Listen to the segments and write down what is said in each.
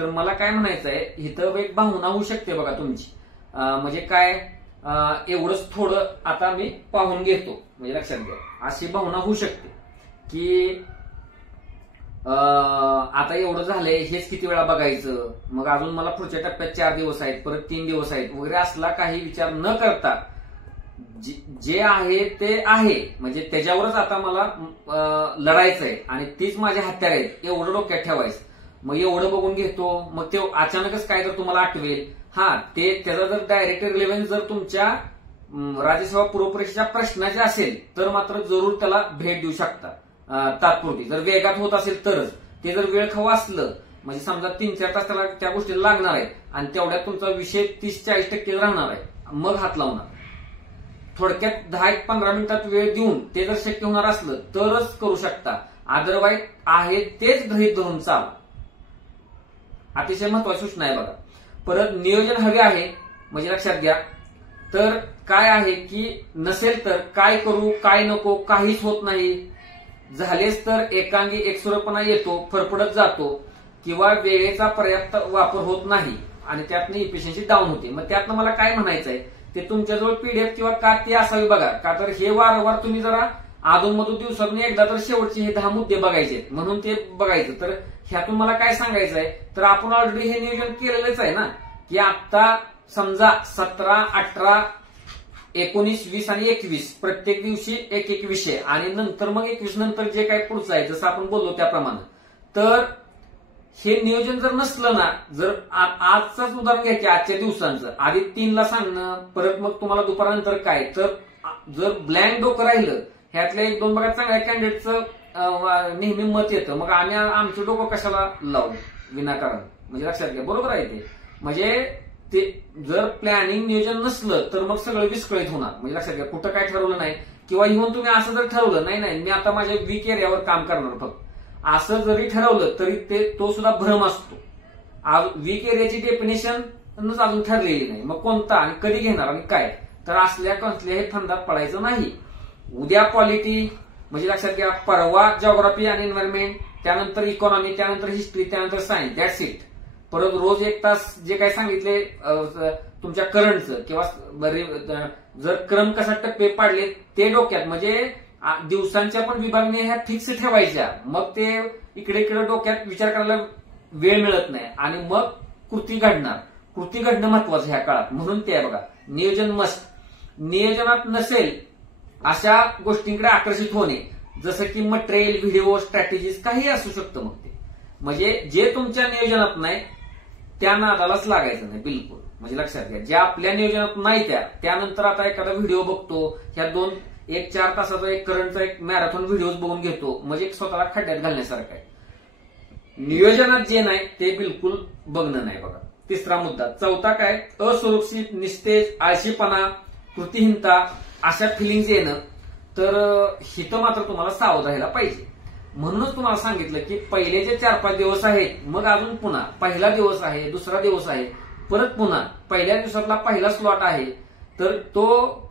तर मला काय म्हणायचं आहे, इथं एक भावना होऊ शकते बघा तुमची. म्हणजे काय, एवढंच थोडं आता मी पाहून घेतो, म्हणजे लक्षात घ्या, अशी भावना होऊ शकते की आता एवढं झालंय, हेच किती वेळा बघायचं, मग अजून मला पुढच्या टप्प्यात 4 दिवस आहेत, परत 3 दिवस आहेत वगैरे असला काही विचार न करता जे आहे ते आहे, म्हणजे त्याच्यावरच आता मला लढायचंय आणि तीच माझे हत्यार आहेत, एवढं डोक्यात ठेवायचं. मग एवढं बघून घेतो, मग ते अचानकच काय तर तुम्हाला आठवेल, त्याचा जर डायरेक्ट रिलेव्हन्स जर तुमच्या राज्यसेवा पूर्वपरीक्षेच्या प्रश्नाचे असेल तर मात्र जरूर त्याला भेट देऊ शकता तात्पुरती. जर वेगात होत असेल तरच. ते जर वेळ खावं असलं, म्हणजे समजा 3-4 तास त्याला त्या गोष्टीला लागणार आहेत आणि तेवढ्यात तुमचा विषय 30-40% राहणार आहे, मग हात लावणार. थोडक्यात 10-15 मिनिटात वेळ देऊन ते जर शक्य होणार असलं तरच करू शकता. अदरवाईज आहे तेच गृहीत धरून चाला. अतिशय महत्वाची सूचना आहे बघा. परत नियोजन हवे आहे, म्हणजे लक्षात घ्या. तर काय आहे की नसेल तर काय करू काय नको काहीच होत नाही. झालेच तर एकांगी एकसुरपणा येतो, फरफडत जातो, किंवा वेळेचा पर्याप्त वापर होत नाही आणि त्यातनं इफिशियन्सी डाऊन होते. मग त्यातनं मला काय म्हणायचं आहे, ते तुमच्याजवळ पीडीएफ किंवा ती असावी बघा. का तर हे वारंवार तुम्ही जरा अधूनमधून दिवसातून एकदा तर शेवटचे हे 10 मुद्दे बघायचे, म्हणून ते बघायचं. तर ह्यातून मला काय सांगायचं आहे, तर आपण ऑलरेडी हे नियोजन केलेलंच आहे ना, की आता समजा 17, 18, 19, 20 आणि 21 प्रत्येक दिवशी एक विषय, आणि नंतर मग 21 नंतर जे काही पुढचं आहे जसं आपण बोललो त्याप्रमाणे. तर हे नियोजन जर नसलं ना, जर आजचाच उदाहरण घ्या की आजच्या दिवसांचं, आधी 3ला सांगणं, परत मग तुम्हाला दुपारनंतर काय, तर जर ब्लँक डोकं राहिलं, ह्यातल्या 1-2 बघा चांगल्या कॅन्डिडेटचं नेहमी मत येतं, मग आम्ही आमचं डोकं कशाला लावू विनाकारण, म्हणजे लक्षात घ्या. बरोबर आहे ते. म्हणजे ते जर प्लॅनिंग नियोजन नसलं तर मग सगळं विस्कळीत होणार, म्हणजे लक्षात घ्या. कुठं काय ठरवलं नाही, किंवा इव्हन तुम्ही असं जर ठरवलं नाही मी आता माझ्या वीक एरियावर काम करणार फक्त, असं जरी ठरवलं तरी तो सुद्धा भ्रम असतो. वीक एरियाची डेफिनेशन अजून ठरलेली नाही, मग कोणता आणि कधी घेणार आणि काय, तर असल्या कसल्याही फंदात पडायचं नाही. उद्या पॉलिटी, म्हणजे लक्षात घ्या, परवा जॉग्राफी आणि एन्व्हायरमेंट, त्यानंतर इकॉनॉमी, त्यानंतर हिस्ट्री, त्यानंतर सायन्स, दॅट्स इट. परत रोज 1 तास जे काही सांगितले तुमच्या करंटचं, किंवा जर क्रम कसा टप्पे पाडले ते डोक्यात, म्हणजे दिवसांच्या पण विभागणी ह्या फिक्स ठेवायच्या, मग ते इकडे डोक्यात विचार करायला वेळ मिळत नाही आणि मग कृती घडणार. कृती घडणं महत्वाचं ह्या काळात, म्हणून ते आहे बघा, नियोजन मस्ट. नियोजनात नसेल अशा गोष्टींकडे आकर्षित होणे, जसं की मटेरियल, व्हिडिओ, स्ट्रॅटेजीज काही असू शकतं. मग ते म्हणजे जे तुमच्या नियोजनात नाही त्या नादालाच लागायचं नाही बिलकुल, म्हणजे लक्षात घ्या. ज्या आपल्या नियोजनात नाही त्यानंतर आता एखादा व्हिडिओ बघतो, ह्या 1-4 तासाचा एक करंटचा एक मॅरेथॉन व्हिडिओज बघून घेतो, म्हणजे स्वतःला खड्ड्यात घालण्यासारखं आहे. नियोजनात जे नाही ते बिलकुल बघणं नाही बघा. 3रा मुद्दा. 4था काय, असुरक्षित, निस्तेज, आळशीपणा, कृतिहीनता अशा फिलिंग्स येणं. तर हिथं मात्र तुम्हाला सावध राहायला पाहिजे. म्हणूनच तुम्हाला सांगितलं की पहिले जे 4-5 दिवस आहेत, मग अजून पुन्हा पहिला दिवस आहे, दुसरा दिवस आहे, परत पुन्हा पहिल्या दिवसातला पहिला स्लॉट आहे, तर तो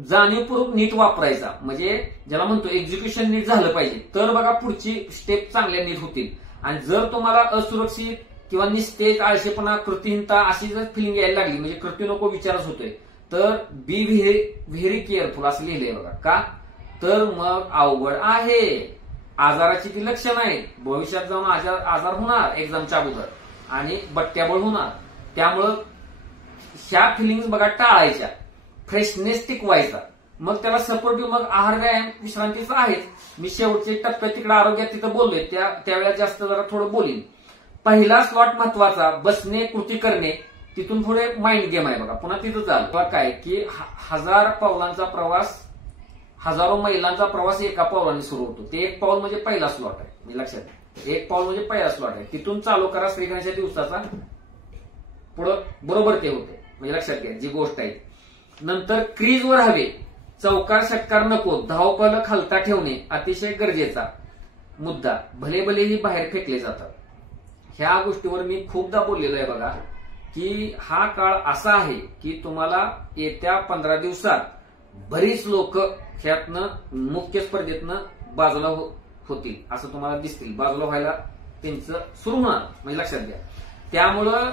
जाणीवपूर्वक नीट वापरायचा, म्हणजे ज्याला म्हणतो एक्झिक्युशन नीट झालं पाहिजे, तर बघा पुढची स्टेप चांगल्या नीट होतील. आणि जर तुम्हाला असुरक्षित किंवा निस्तेज, आळशीपणा, कृतिहीनता अशी जर फिलिंग यायला लागली, म्हणजे कृती नको विचारच होतोय, तर बी व्हेरी केअरफुल असं लिहिलंय बघा. का, तर मग अवघड आहे. आजाराची ती लक्षणं आहेत, भविष्यात जाऊन आजार होणार एक्झामच्या अगोदर आणि बट्ट्याबळ होणार. त्यामुळं ह्या फिलिंग्स बघा टाळायच्या, फ्रेशनेस टिकवायचा. मग त्याला सपोर्टिव्ह मग आहार, व्यायाम, विश्रांतीचा आहेच. मी शेवटचे टप्प्यात तिकडे आरोग्यात तिथं बोललोय, त्यावेळेला जास्त जरा थोडं बोलीन. पहिला स्लॉट महत्वाचा, बसणे, कृती करणे, तिथून पुढे माइंड गेम आहे बघा. पुन्हा तिथं चालू काय की 1000 पावलांचा प्रवास, हजारो मैलांचा प्रवास एका पावलाने सुरू होतो. ते 1 पाऊल म्हणजे पहिला स्लॉट आहे, म्हणजे लक्षात घ्या. 1 पाऊल म्हणजे पहिला स्लॉट आहे. तिथून चालू करा श्रीगणेशा दिवसाचा, पुढं बरोबर ते होते, म्हणजे लक्षात घ्या जी गोष्ट आहे. नंतर क्रीजवर हवे, चौकार षटकार नको, धावपळ खालता ठेवणे अतिशय गरजेचा मुद्दा. भलेही बाहेर फेकले जातात. ह्या गोष्टीवर मी खूपदा बोललेलो आहे बघा, की हा काळ असा आहे की तुम्हाला येत्या 15 दिवसात बरीच लोक ह्यातनं मुख्य स्पर्धेतनं बाजूला होतील, असं तुम्हाला दिसतील. बाजूला व्हायला त्यांचं सुरू होणार, म्हणजे लक्षात घ्या. त्यामुळं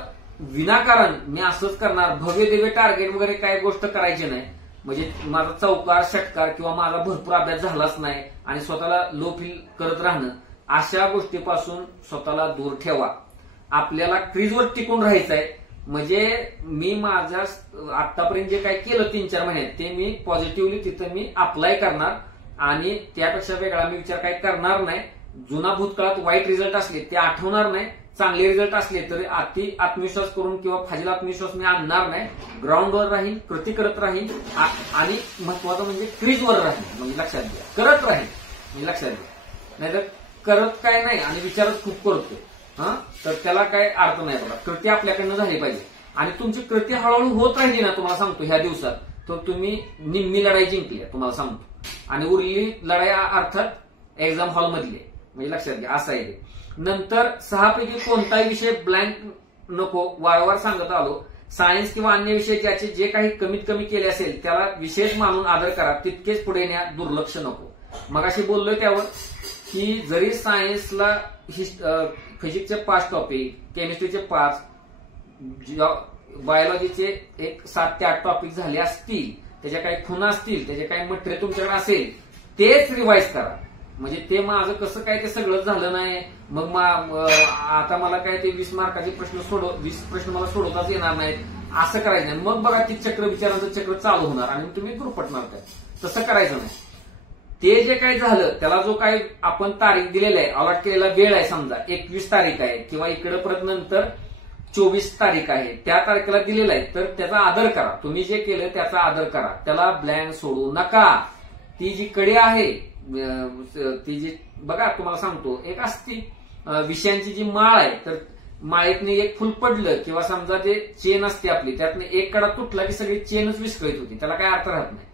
विनाकारण मी असंच करणार, भव्य दिव्य टार्गेट वगैरे काय गोष्ट करायची नाही. म्हणजे माझा चौकार षटकार किंवा माझा भरपूर अभ्यास झालाच नाही आणि स्वतःला लो फील करत राहणं, अशा गोष्टीपासून स्वतःला दूर ठेवा. आपल्याला क्रीजवर टिकून राहायचं आहे. म्हणजे मी माझ्या आतापर्यंत जे काय केलं 3-4 महिन्यात ते मी पॉझिटिव्हली तिथं मी अप्लाय करणार आणि त्यापेक्षा वेगळा मी विचार काही करणार नाही. जुना भूतकाळात वाईट रिझल्ट असले ते आठवणार नाही, चांगले रिझल्ट असले तरी अति आत्मविश्वास करून किंवा फाजील आत्मविश्वास मी आणणार नाही. ग्राउंडवर राहील, कृती करत राहील आणि महत्वाचं म्हणजे क्रीजवर राहील, म्हणजे लक्षात घ्या, करत राहील, म्हणजे लक्षात घ्या. नाहीतर करत काय नाही आणि विचारच खूप करतो तर त्याला काय अर्थ नाही बघा. कृती आपल्याकडनं झाली पाहिजे आणि तुमची कृती हळूहळू होत राहिली ना, तुम्हाला सांगतो ह्या दिवसात, तर तुम्ही निम्मी लढाई जिंकली तुम्हाला सांगतो. आणि उरलेली लढाई अर्थात एक्झाम हॉल मधली, म्हणजे लक्षात घ्या, असं आहे. नंतर 6 पैकी कोणताही विषय ब्लँक नको, वारंवार सांगत आलो. सायन्स किंवा अन्य विषय ज्याचे जे काही कमीत कमी केले असेल त्याला विशेष मानून आदर करा, तितकेच पुढे न्या, दुर्लक्ष नको. मगाशी बोललोय त्यावर की जरी सायन्सला फिजिक्सचे 5 टॉपिक, केमिस्ट्रीचे 5, बायोलॉजीचे एक 7 ते 8 टॉपिक झाले असतील, त्याच्या काही खुणा असतील, त्याचे काही मटेरियल तुमच्याकडे असेल, तेच रिवाइज करा. म्हणजे ते माझं कसं काय ते सगळं झालं नाही, मग आता मला काय ते 20 मार्काचे प्रश्न 20 प्रश्न मला सोडवताच येणार नाहीत, असं करायचं नाही. मग बघा ती चक्र विचारांचं चक्र चालू होणार आणि तुम्ही गुरफटणार काय. तसं करायचं नाही. ते जे काही झालं त्याला जो काही आपण तारीख दिलेला आहे, अलॉट केलेला वेळ आहे, समजा 21 तारीख आहे किंवा इकडे परत नंतर 24 तारीख आहे, त्या तारखेला दिलेला आहे, तर त्याचा आदर करा. तुम्ही जे केलं त्याचा आदर करा, त्याला ब्लँक सोडू नका. ती जी कडी आहे, ती जी बघा तुम्हाला सांगतो, एक असती विषयांची जी माळ आहे, तर माळेतने एक फुल पडलं किंवा समजा ते चेन असते आपली, त्यातनं एक कडा तुटला की सगळी चेनच विस्कळीत होती, त्याला काय अर्थ राहत नाही.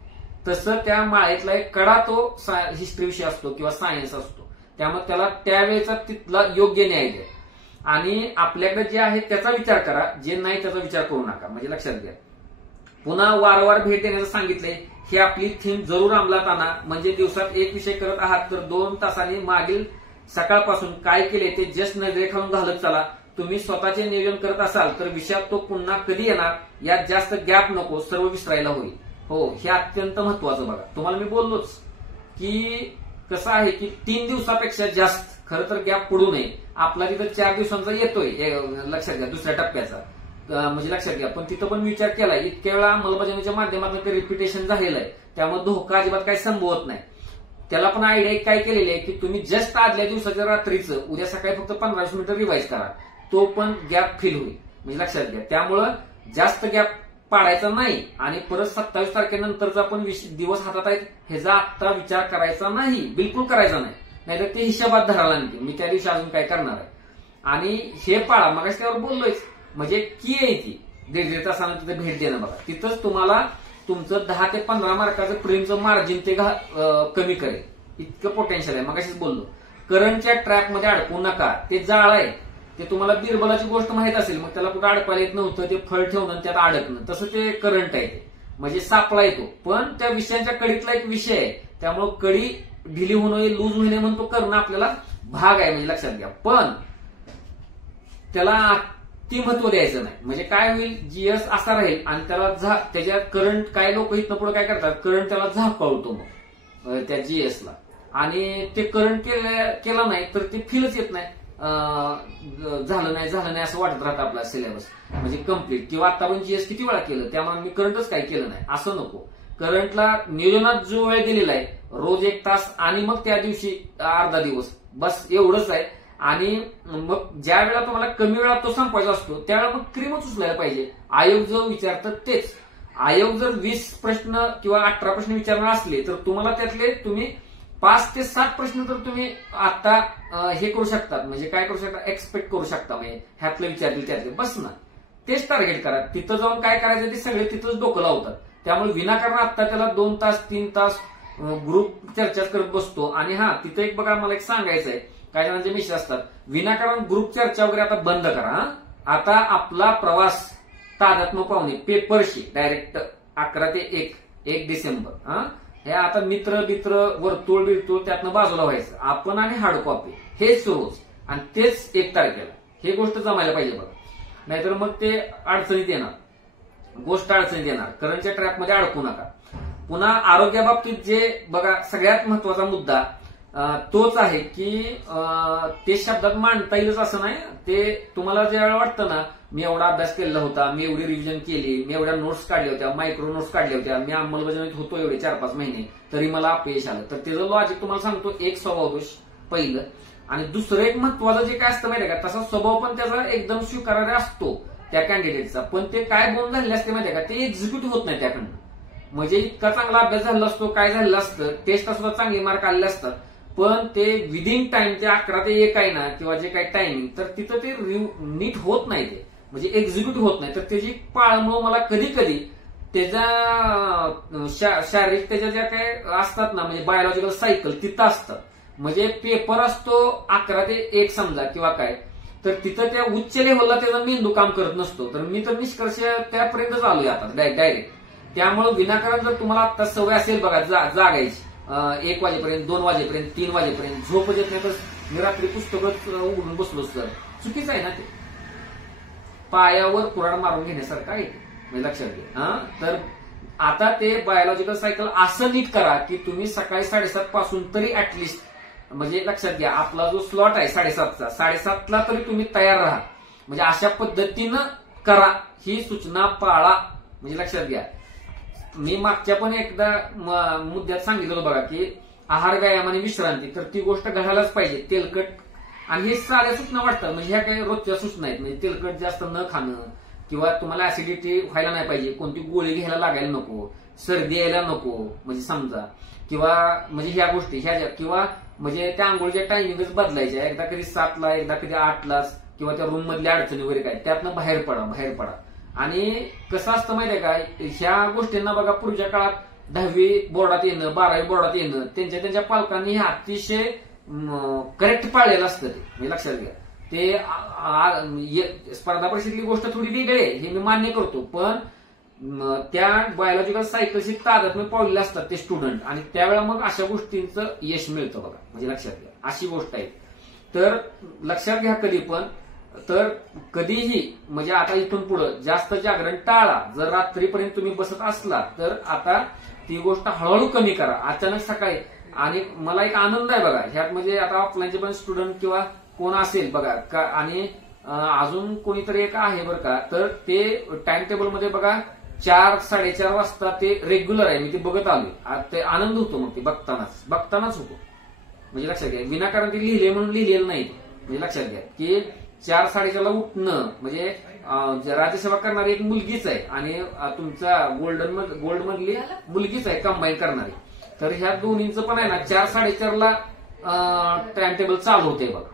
तसं त्या माळेतला एक कडा तो हिस्ट्री विषय असतो किंवा सायन्स असतो, त्यामुळे त्याला त्यावेळेचा तिथला योग्य न्याय द्या आणि आपल्याकडे जे आहे त्याचा विचार करा, जे नाही त्याचा विचार करू नका, म्हणजे लक्षात घ्या. पुन्हा वारंवार भेट देण्याचं सांगितलंय. ही आपली थीम जरूर अंमलात आणा. म्हणजे दिवसात एक विषय करत आहात तर 2 तासांनी मागील सकाळपासून काय केले ते जस्ट नजरेखालून घालत चला. तुम्ही स्वतःचे नियोजन करत असाल तर विषयात तो पुन्हा कधी येणार यात जास्त गॅप नको, सर्व विसरायला होईल. हो, हे अत्यंत महत्वाचं. बघा तुम्हाला मी बोललोच की कसं आहे की 3 दिवसापेक्षा जास्त खरं तर गॅप पडू नये. आपला तिथं 4 दिवसांचा येतोय, लक्षात घ्या, दुसऱ्या टप्प्याचा, म्हणजे लक्षात घ्या. पण तिथं पण विचार केलाय, इतक्या वेळा अंमलबजावणीच्या माध्यमातून ते रिपिटेशन झालेलं आहे, त्यामुळे धोका अजिबात काही संभवत नाही. त्याला पण आयडिया काय केलेली आहे की तुम्ही जस्ट आदल्या दिवसाच्या रात्रीचं उद्या सकाळी फक्त 15 मिनिटं रिवाइज करा, तो पण गॅप फील होईल, म्हणजे लक्षात घ्या. त्यामुळं जास्त गॅप पाडायचा नाही आणि परत 27 तारखेनंतरचा पण दिवस हातात आहेत ह्याचा आता विचार करायचा नाही, बिलकुल करायचा नाही, नाहीतर ते हिशोबात धरायला नाही. मी त्या दिवशी अजून काय करणार आहे आणि हे पाळा. मग त्यावर बोललोय, म्हणजे की आहे ती 1.5 तासानं तिथे भेट देणं. बघा तिथंच तुम्हाला तुमचं 10 ते 15 मार्काचं प्रीमचं मार्जिन ते कमी करेल, इतकं पोटेन्शियल आहे. मग अशीच बोललो, करंटच्या ट्रॅपमध्ये अडकू नका, ते जाळ आहे. ते तुम्हाला बिरबलाची गोष्ट माहित असेल, मग त्याला कुठं अडकायला येत नव्हतं, ते फळ ठेवणं त्यात अडकणं, तसं ते करंट आहे, ते म्हणजे सापळा येतो. पण त्या विषयांच्या कडीतला एक विषय आहे, त्यामुळे कडी ढिली होऊ नये, लूज होऊ नये म्हणून तो करणं आपल्याला भाग आहे, म्हणजे लक्षात घ्या. पण त्याला ती महत्व द्यायचं नाही. म्हणजे काय होईल, जीएस असा राहील आणि त्याला त्याच्या करंट, काय लोक इथनं पुढे काय करतात, करंट त्याला झापावतो मग त्या जीएसला, आणि ते करंट केला नाही तर ते फीलच येत नाही, झालं नाही असं वाटत राहतं आपला सिलेबस, म्हणजे कम्प्लीट. किंवा आता आपण जीएस किती वेळा केलं, त्यामुळे मी करंटच काय केलं नाही असं नको. करंटला नियोजनात जो वेळ दिलेला आहे, रोज 1 तास आणि मग त्या दिवशी अर्धा दिवस, बस एवढंच आहे. आणि मग ज्या वेळेला तुम्हाला कमी वेळात तो संपवायचा असतो त्यावेळेला मग क्रीमच उचलायला पाहिजे. आयोग जो विचारतात तेच. आयोग जर 20 प्रश्न किंवा 18 प्रश्न विचारणार असले तर तुम्हाला त्यातले तुम्ही 5 ते 7 प्रश्न तर तुम्ही आता हे करू शकतात, म्हणजे काय करू शकता, एक्सपेक्ट करू शकता, म्हणजे ह्यातलं विचारतील त्यातले, बस ना, तेच टार्गेट करा. तिथं जाऊन काय करायचं ते सगळे तिथंच डोकं लावतात. त्यामुळे विनाकारण आता त्याला 2 तास 3 तास ग्रुप चर्चा करत बसतो. आणि हा तिथं एक बघा, मला एक सांगायचं आहे, काही जणांचे मेसेज असतात, विनाकारण ग्रुप चर्चा वगैरे आता बंद करा. आता आपला प्रवास तादात्म्य पाहुणे पेपरशी डायरेक्ट 11 ते 1 डिसेंबर, हे आता मित्र वर्तुळ बिरतुळ त्यातनं बाजूला व्हायचं, आपण आणि हार्ड कॉपी हेच रोज. आणि तेच 1 तारखेला, हे गोष्ट जमायला पाहिजे बघा. नाहीतर मग ते अडचणीत येणार, गोष्ट अडचणीत येणार. करंटच्या ट्रॅपमध्ये अडकू नका. पुन्हा आरोग्याबाबतीत जे बघा सगळ्यात महत्वाचा मुद्दा तोच आहे की ते शब्दात मांडता येईलच असं नाही. ते तुम्हाला ज्यावेळेला वाटतं ना, मी एवढा अभ्यास केलेला होता, मी एवढी रिव्हिजन केली, मी एवढ्या नोट्स काढल्या होत्या, मायक्रो नोट्स काढल्या होत्या, मी अंमलबजावणीत होतो एवढे 4-5 महिने, तरी मला अपयश आलं, तर त्याचं लॉजिक तुम्हाला सांगतो. एक स्वभाव दोष पहिलं, आणि दुसरं एक महत्वाचं जे काय असतं माहिती आहे का, तसा स्वभाव पण त्याचा एकदम स्वीकारार्ह असतो त्या कॅन्डिडेटचा, पण ते काय बोलून झालेले असते माहिती आहे का, ते एक्झिक्यूट होत नाही त्याकडनं. म्हणजे इतका चांगला अभ्यास झाला असतो, काय झालेलं असतं, टेस्टला सुद्धा चांगले मार्क आलेले असतात, पण ते विदिन टाइम ते 11 ते 1 आहे ना, किंवा जे काही टायमिंग, तर तिथं ते नीट होत नाही, ते म्हणजे एक्झिक्यूट होत नाही. तर त्याची पाळमुळं मला कधी कधी त्याच्या शारीरिक त्याच्या ज्या काही असतात ना, म्हणजे बायोलॉजिकल सायकल तिथं असतात. म्हणजे पेपर असतो 11 ते 1 समजा किंवा काय, तर तिथं त्या उच्च लेव्हलला त्याचा मेंदू काम करत नसतो. तर मी तर निष्कर्ष त्यापर्यंतच आलोय आता डायरेक्ट. त्यामुळे विनाकारण जर तुम्हाला आता सवय असेल बघा जागायची 1 वाजेपर्यंत, 2 वाजेपर्यंत, 3 वाजेपर्यंत, झोप येत नाही तर मी रात्री पुस्तकच उघडून बसलो, तर चुकीचं आहे ना ते. पायावर कुऱ्हाड मारून घेण्यासारखं आहे ते, म्हणजे लक्षात घ्या. तर आता ते बायोलॉजिकल सायकल असं नीट करा की तुम्ही सकाळी 7:30 पासून तरी ऍटलिस्ट, म्हणजे लक्षात घ्या आपला जो स्लॉट आहे 7:30चा, 7:30ला तरी तुम्ही तयार राहा. म्हणजे अशा पद्धतीनं करा, ही सूचना पाळा. म्हणजे लक्षात घ्या, मी मागच्या पण एकदा मुद्द्यात सांगितलं होतं बघा की आहार, व्यायाम आणि विश्रांती, तर ती गोष्ट घालायलाच पाहिजे. तेलकट, आणि हे साध्या सूचना वाटतात, म्हणजे ह्या काही रोजच्या सूचना आहेत. म्हणजे तेलकट जास्त न खाणं, किंवा तुम्हाला ऍसिडिटी व्हायला नाही पाहिजे, कोणती गोळी घ्यायला लागायला नको, सर्दी यायला नको, म्हणजे समजा, किंवा म्हणजे ह्या गोष्टी ह्या, किंवा म्हणजे त्या आंघोळीच्या टायमिंगच बदलायच्या, एकदा कधी 7ला, एकदा कधी 8ला, किंवा त्या रूम मधल्या अडचणी वगैरे काय, त्यातनं बाहेर पडा. आणि कसं असतं माहितीये का, ह्या गोष्टींना बघा पूर्वीच्या काळात 10वी बोर्डात येणं, 12वी बोर्डात येणं, त्यांच्या पालकांनी हे अतिशय करेक्ट पाळलेलं असतं ते, म्हणजे लक्षात घ्या. ते स्पर्धा परीक्षेतली गोष्ट थोडी वेगळी आहे, हे मी मान्य करतो, पण त्या बायोलॉजिकल सायकलशी तादात्म्य पावलेले असतात ते स्टुडंट, आणि त्यावेळेला मग अशा गोष्टींचं यश मिळतं बघा, म्हणजे लक्षात घ्या. अशी गोष्ट आहे. तर लक्षात घ्या कधी पण, तर कधीही म्हणजे आता इथून पुढे जास्त जागरण टाळा. जर रात्रीपर्यंत तुम्ही बसत असला तर आता ती गोष्ट हळूहळू कमी करा. अचानक सकाळी, आणि मला एक आनंद आहे बघा ह्यात, म्हणजे आता ऑफलाईनचे पण स्टुडंट किंवा कोण असेल बघा का, आणि अजून कोणीतरी एक आहे बरं का, तर ते टाइम टेबलमध्ये बघा 4-4:30 वाजता ते रेग्युलर आहे, मी ते बघत आलोय. ते आनंद होतो मग ते बघतानाच होतो. म्हणजे लक्षात घ्या, विनाकारण ते लिहिले म्हणून लिहिलेलं नाही, म्हणजे लक्षात घ्या की 4-4:30ला उठणं म्हणजे राज्यसेवा करणारी एक मुलगीच आहे, आणि तुमचा गोल्ड मधली मुलगीच आहे कंबाईन करणारी. तर ह्या दोन्हींचं पण आहे ना 4-4:30ला टाइम टेबल चालू होते बघा.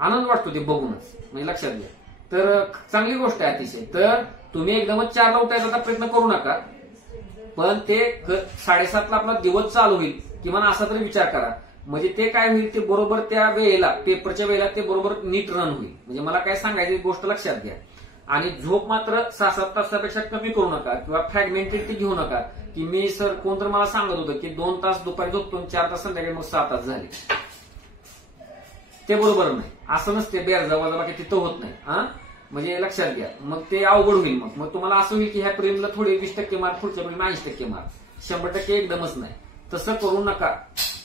आनंद वाटतो ते बघूनच, म्हणजे लक्षात घ्या. तर चांगली गोष्ट आहे अतिशय. तर तुम्ही एकदमच 4ला उठायचा प्रयत्न करू नका, पण ते 7:30ला आपला दिवस चालू होईल किमान असा तरी विचार करा. म्हणजे ते काय होईल, ते बरोबर त्या वेळेला, पेपरच्या वेळेला ते बरोबर नीट रन होईल. म्हणजे मला काय सांगायची गोष्ट लक्षात घ्या. आणि झोप मात्र 6-7 तासापेक्षा कमी करू नका, किंवा फ्रॅगमेंटेड ती घेऊ नका की मी सर कोण तर मला सांगत होतं की 2 तास दुपारी झोपतो, 4 तास संध्याकाळी, मग 6 तास झाले. ते बरोबर नाही, असं नसते. बेरजावाजा तिथं होत नाही. म्हणजे लक्षात घ्या, मग ते अवघड होईल. मग तुम्हाला असं होईल की ह्या प्रेमला थोडे 20% मार्क, पुढच्या प्रेमला 80% मार्क, 100% एकदमच नाही. तसं करू नका.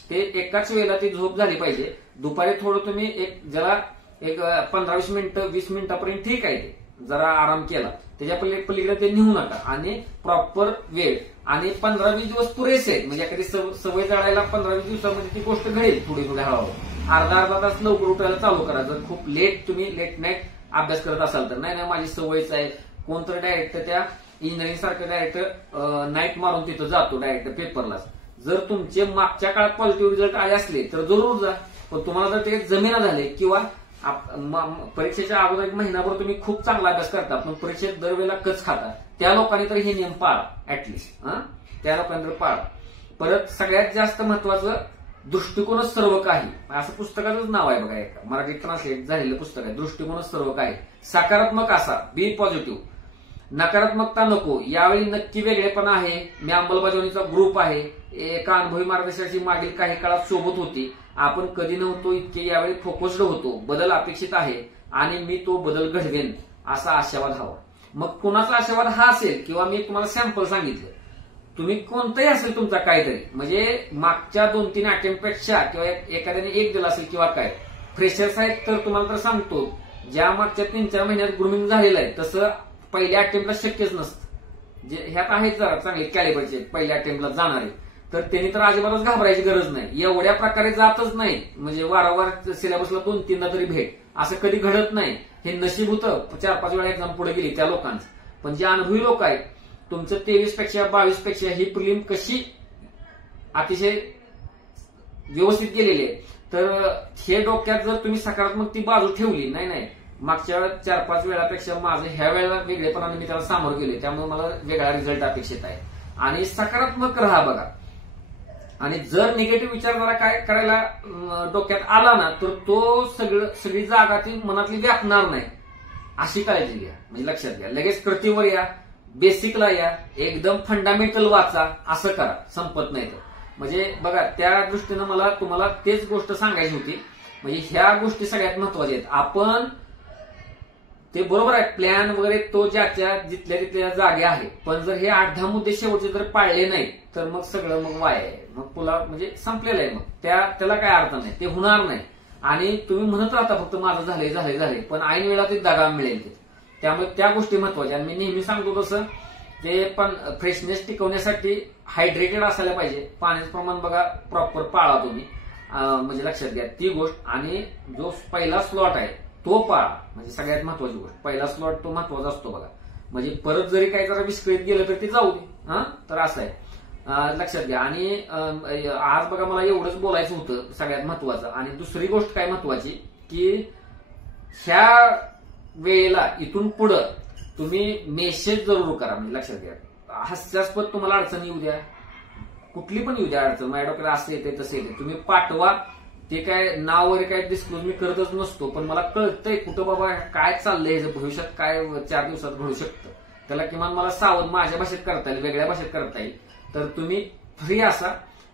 ते एकाच वेळेला ती झोप झाली पाहिजे. दुपारी थोडं तुम्ही एक 15-20 मिनिटं, 20 मिनिटापर्यंत ठीक आहे, ते जरा आराम केला, त्याच्या पलीकडे ते नेऊ नका. आणि प्रॉपर वेळ, आणि 15-20 दिवस पुरेसे आहेत. म्हणजे एखादी सवय जाळायला 15-20 दिवसामध्ये ती गोष्ट घडेल. थोडी हळूहळू अर्धा तास लवकर उठायला चालू करा. जर खूप तुम्ही लेट नाईट अभ्यास करत असाल तर. नाही माझी सवयच आहे, कोणतरी डायरेक्ट त्या इंजिनिअरिंग सारखं डायरेक्ट नाईट मारून तिथं जातो डायरेक्ट पेपरला. जर तुमचे मागच्या काळात पॉझिटिव्ह रिझल्ट आले असले तर जरूर जा, पण तुम्हाला जर ते जमेना झाले, किंवा परीक्षेच्या अगोदर 1 महिनाभर तुम्ही खूप चांगला अभ्यास करता पण परीक्षेत दरवेळेला कच खाता, त्या लोकांनी तर हे नियम पाळा ऍटलिस्ट. त्या लोकांनी तर पाळा. परत सगळ्यात जास्त महत्वाचं, दृष्टिकोनच सर्व काही, असं पुस्तकाचंच नाव आहे बघा, एक मराठी ट्रान्सलेट झालेलं पुस्तक आहे, दृष्टिकोनच सर्व काही. सकारात्मक असा, बी पॉझिटिव्ह, नकारात्मकता नको. यावेळी नक्की वेगळेपणा आहे. मी अंमलबजावणीचा ग्रुप आहे, एका अनुभवी मार्गदर्शकाची मागील काही काळात सोबत होती, आपण कधी नव्हतो इतके यावेळी फोकस्ड होतो, बदल अपेक्षित आहे आणि मी तो बदल घडवेन असा आशावाद हवा. मग कुणाचा आशावाद हा असेल किंवा मी तुम्हाला सॅम्पल सांगितलं, तुम्ही कोणताही असेल तुमचा काहीतरी, म्हणजे मागच्या 2-3 अटेम्प्टपेक्षा किंवा एखाद्याने एक दिला असेल किंवा काय फ्रेशर्स आहेत तर तुम्हाला तर सांगतो, ज्या मागच्या 3-4 महिन्यात ग्रुमिंग झालेलं आहे तसं पहिल्या अटेम्प्टला शक्यच नसतं. जे ह्यात आहेत जरा चांगले कॅलिबरचे पहिल्या अटेम्प्टला जाणारे, तर त्यांनी तर अजिबातच घाबरायची गरज नाही. एवढ्या प्रकारे जातच नाही, म्हणजे वारंवार सिलेबसला 2-3दा तरी भेट, असं कधी घडत नाही. हे नशीब होतं 4-5 वेळा एक्झाम पुढे गेली त्या लोकांचं. पण जे अनुभवी लोक आहेत, तुमचं 23पेक्षा 22पेक्षा ही प्रिलिम कशी अतिशय व्यवस्थित गेलेली आहे, तर हे डोक्यात जर तुम्ही सकारात्मक ती बाजू ठेवली, नाही मागच्या 4-5 वेळापेक्षा माझं ह्या वेळेला वेगळेपणाने मी त्याला सामोरं गेले, त्यामुळे मला वेगळा रिझल्ट अपेक्षित आहे. आणि सकारात्मक राहा बघा. आणि जर निगेटिव्ह विचार जरा काय करायला डोक्यात आला ना, तर तो सगळी जागा ती मनातली व्यापणार नाही, अशी काळजी घ्या. म्हणजे लक्षात घ्या, लगेच कृतीवर या, बेसिकला या, एकदम फंडामेंटल वाचा, असं करा, संपत नाही तर. म्हणजे बघा, त्या दृष्टीनं मला तुम्हाला तेच गोष्ट सांगायची होती. म्हणजे ह्या गोष्टी सगळ्यात महत्वाच्या आहेत. आपण ते बरोबर आहे, प्लॅन वगैरे तो ज्याच्या जिथल्या तिथल्या जागे आहे, पण जर हे 8-10 मुद्दे शेवटचे जर पाळले नाही तर मग सगळं मग वाय आहे, मग पुन्हा म्हणजे संपलेलं आहे, मग त्याला काय अर्थ नाही, ते होणार नाही. आणि तुम्ही म्हणत राहता फक्त माझं झालंय, पण ऐन वेळा ते दगा मिळेल ते. त्यामुळे त्या गोष्टी महत्वाच्या. आणि मी नेहमी सांगतो तसं, ते पण फ्रेशनेस टिकवण्यासाठी हायड्रेटेड असायला पाहिजे. पाण्याचं प्रमाण बघा प्रॉपर पाळा तुम्ही, म्हणजे लक्षात घ्या ती गोष्ट. आणि जो पहिला स्लॉट आहे तो पाळा, म्हणजे सगळ्यात महत्वाची गोष्ट. पहिला स्लॉट तो महत्वाचा असतो बघा, म्हणजे परत जरी काही जरा विस्कळीत गेलं तर ते जाऊ दे. तर असं आहे, लक्षात घ्या. आणि आज बघा मला एवढंच बोलायचं होतं सगळ्यात महत्वाचं. आणि दुसरी गोष्ट काय महत्वाची, की ह्या वेळेला इथून पुढं तुम्ही मेसेज जरूर करा. म्हणजे लक्षात घ्या, हास्यास्पद तुम्हाला अडचण येऊ द्या, कुठली पण येऊ द्या अडचण, माझ्या डोक्याला असं येते तसं येते, तुम्ही पाठवा. ते काय नाव वगैरे काय डिस्क्लोज मी करतच नसतो, पण मला कळतंय कुठं बाबा काय चाललंय, भविष्यात काय 4 दिवसात घडू शकतं, त्याला किमान मला सावध माझ्या भाषेत करता येईल, वेगळ्या भाषेत करता येईल. तर तुम्ही फ्री असा,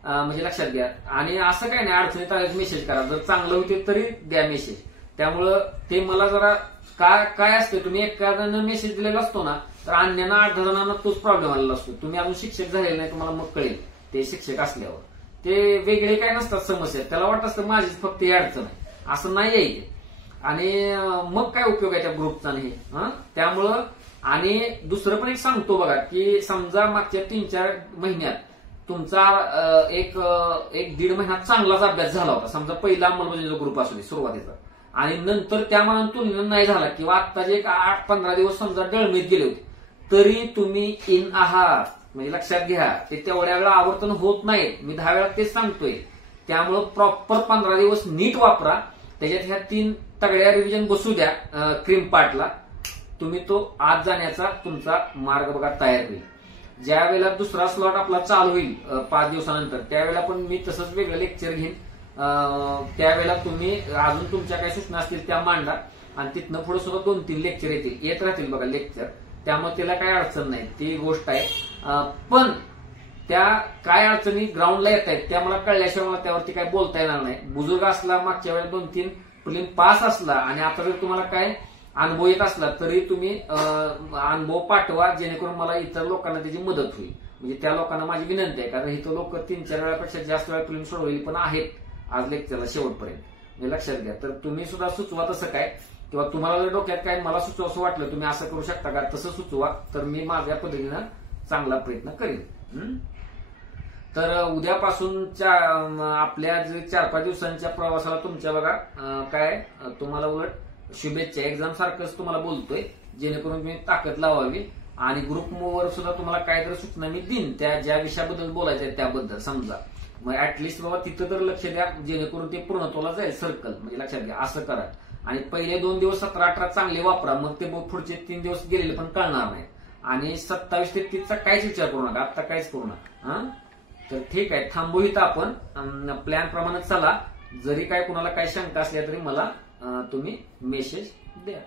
म्हणजे लक्षात घ्या. आणि असं काय नाही, अडचणीत आल्यास मेसेज करा, जर चांगलं होते तरी द्या मेसेज. त्यामुळं ते मला जरा काय असतं, तुम्ही एखाद्यानं मेसेज दिलेला असतो ना, तर अन्यांना 8-10 जणांना तोच प्रॉब्लेम आलेला असतो. तुम्ही अजून शिक्षक झालेले नाही, तुम्हाला मग कळेल ते शिक्षक असल्यावर. ते वेगळे काय नसतात समस्या, त्याला वाटत असतं माझीच फक्त ही अडचण आहे, असं नाही आहे. आणि मग काय उपयोग आहे त्या ग्रुपचा नाही. त्यामुळं आणि दुसरं पण एक सांगतो बघा, की समजा मागच्या 3-4 महिन्यात तुमचा एक 1.5 महिन्यात चांगलाच अभ्यास झाला होता, समजा पहिला अंमलबजावणीचा ग्रुप असू दे सुरुवातीचा, आणि नंतर त्या मनात तुलना नाही झाला, किंवा आता जे 8-15 दिवस समजा डळमीत गेले होते, तरी तुम्ही इन आहात. म्हणजे लक्षात घ्या, ते तेवढ्या वेळा आवर्तन होत नाही, मी 10 वेळा तेच सांगतोय. त्यामुळं प्रॉपर 15 दिवस नीट वापरा, त्याच्यात ह्या 3 तगड्या रिव्हिजन बसू द्या क्रीम पार्टला, तुम्ही तो आज जाण्याचा तुमचा मार्ग बघा तयार होईल. ज्या वेळेला दुसरा स्लॉट आपला चालू होईल 5 दिवसानंतर, त्यावेळेला पण मी तसंच वेगळं लेक्चर घेईन. त्यावेळेला तुम्ही अजून तुमच्या काही सूचना असतील त्या मांडा, आणि तिथनं पुढे सुद्धा 2-3 लेक्चर येत राहतील बघा लेक्चर. त्यामुळे त्याला काय अडचण नाही, ती गोष्ट आहे. पण त्या काय अडचणी ग्राउंडला येत आहेत त्या मला कळल्याशिवाय मला त्यावरती काय बोलता येणार नाही. बुजुर्ग असला, मागच्या वेळेला 2-3 प्रिलिम पास असला, आणि आता जर तुम्हाला काय अनुभव येत असला तरी तुम्ही अनुभव पाठवा, जेणेकरून मला इतर लोकांना त्याची मदत होईल. म्हणजे त्या लोकांना माझी विनंती आहे, कारण इथं लोक 3-4 वेळापेक्षा जास्त वेळा प्रिलिम सोडवली पण आहेत आज लेक्चरला शेवटपर्यंत. म्हणजे लक्षात घ्या. तर तुम्ही सुद्धा सुचवा तसं काय, किंवा तुम्हाला जर डोक्यात काय मला सुचवा असं वाटलं, तुम्ही असं करू शकता का, तसं सुचवा, तर मी माझ्या पद्धतीनं चांगला प्रयत्न करेन. तर उद्यापासूनच्या आपल्या जे 4-5 दिवसांच्या प्रवासाला तुमच्या बघा काय तुम्हाला उलट शुभेच्छा. एक्झाम सारखंच तुम्हाला बोलतोय, जेणेकरून तुम्ही ताकद लावावी. आणि ग्रुप वर सुद्धा तुम्हाला काहीतरी सूचना मी देईन, त्या ज्या विषयाबद्दल बोलायचं आहे त्याबद्दल. समजा मग ऍटलिस्ट बाबा तिथं तर लक्ष द्या, जेणेकरून ते पूर्णत्वाला जाईल सर्कल. म्हणजे लक्षात घ्या, असं करा. आणि पहिले 2 दिवस 17-18 चांगले वापरा, मग ते पुढचे 3 दिवस गेलेले पण कळणार नाही. आणि 27 ते 30चा काहीच विचार करू नका, आता काहीच करू नका. तर ठीक आहे, थांबू इथं आपण, प्लॅन प्रमाणे चला. जरी काय कुणाला काही शंका असल्या तरी मला तुम्ही मेसेज द्या.